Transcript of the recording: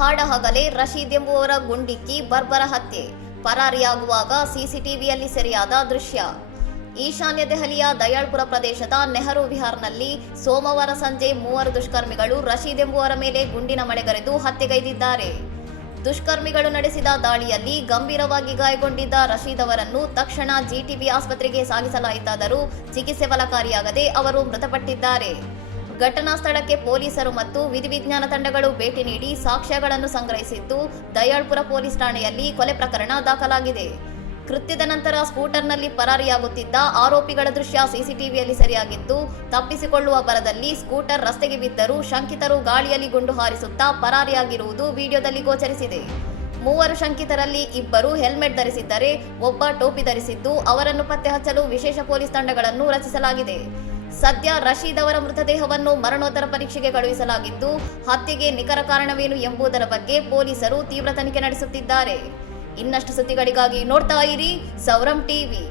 ಹಾಡಹಗಲೇ ರಶೀದ್ ಎಂಬುವರ ಗುಂಡಿಕ್ಕಿ ಬರ್ಬರ ಹತ್ಯೆ, ಪರಾರಿಯಾಗುವಾಗ ಸಿಸಿಟಿವಿಯಲ್ಲಿ ಸೆರೆಯಾದ ದೃಶ್ಯ. ಈಶಾನ್ಯ ದೆಹಲಿಯ ದಯಾಳ್ಪುರ ಪ್ರದೇಶದ ನೆಹರು ವಿಹಾರ್ನಲ್ಲಿ ಸೋಮವಾರ ಸಂಜೆ 3 ದುಷ್ಕರ್ಮಿಗಳು ರಶೀದ್ ಎಂಬುವರ ಮೇಲೆ ಗುಂಡಿನ ಮಳೆಗರೆದು ಹತ್ಯೆಗೈದಿದ್ದಾರೆ. ದುಷ್ಕರ್ಮಿಗಳು ನಡೆಸಿದ ದಾಳಿಯಲ್ಲಿ ಗಂಭೀರವಾಗಿ ಗಾಯಗೊಂಡಿದ್ದ ರಶೀದ್ ಅವರನ್ನು ತಕ್ಷಣ ಜಿಟಿಬಿ ಆಸ್ಪತ್ರೆಗೆ ಸಾಗಿಸಲಾಯಿತಾದರೂ ಚಿಕಿತ್ಸೆ ಫಲಕಾರಿಯಾಗದೆ ಅವರು ಮೃತಪಟ್ಟಿದ್ದಾರೆ. ಘಟನಾ ಸ್ಥಳಕ್ಕೆ ಪೊಲೀಸರು ಮತ್ತು ವಿಧಿವಿಜ್ಞಾನ ತಂಡಗಳು ಭೇಟಿ ನೀಡಿ ಸಾಕ್ಷ್ಯಗಳನ್ನು ಸಂಗ್ರಹಿಸಿದ್ದು, ದಯಾಳ್ಪುರ ಪೊಲೀಸ್ ಠಾಣೆಯಲ್ಲಿ ಕೊಲೆ ಪ್ರಕರಣ ದಾಖಲಾಗಿದೆ. ಕೃತ್ಯದ ನಂತರ ಸ್ಕೂಟರ್ನಲ್ಲಿ ಪರಾರಿಯಾಗುತ್ತಿದ್ದ ಆರೋಪಿಗಳ ದೃಶ್ಯ ಸಿಸಿಟಿವಿಯಲ್ಲಿ ಸೆರೆಯಾಗಿದ್ದು, ತಪ್ಪಿಸಿಕೊಳ್ಳುವ ಭರದಲ್ಲಿ ಸ್ಕೂಟರ್ ರಸ್ತೆಗೆ ಬಿದ್ದರೂ ಶಂಕಿತರು ಗಾಳಿಯಲ್ಲಿ ಗುಂಡು ಹಾರಿಸುತ್ತಾ ಪರಾರಿಯಾಗಿರುವುದು ವಿಡಿಯೋದಲ್ಲಿ ಗೋಚರಿಸಿದೆ. 3 ಶಂಕಿತರಲ್ಲಿ 2 ಹೆಲ್ಮೆಟ್ ಧರಿಸಿದ್ದರೆ ಒಬ್ಬ ಟೋಪಿ ಧರಿಸಿದ್ದು, ಅವರನ್ನು ಪತ್ತೆ ಹಚ್ಚಲು ವಿಶೇಷ ಪೊಲೀಸ್ ತಂಡಗಳನ್ನು ರಚಿಸಲಾಗಿದೆ. ಸದ್ಯ ರಶೀದ್ ಅವರ ಮೃತದೇಹವನ್ನು ಮರಣೋತ್ತರ ಪರೀಕ್ಷೆಗೆ ಕಳುಹಿಸಲಾಗಿದ್ದು, ಹತ್ಯೆಗೆ ನಿಖರ ಕಾರಣವೇನು ಎಂಬುದರ ಬಗ್ಗೆ ಪೊಲೀಸರು ತೀವ್ರ ತನಿಖೆ ನಡೆಸುತ್ತಿದ್ದಾರೆ. ಇನ್ನಷ್ಟು ಸುದ್ದಿಗಳಿಗಾಗಿ ನೋಡ್ತಾ ಇರಿ ಸೌರಂ ಟಿವಿ.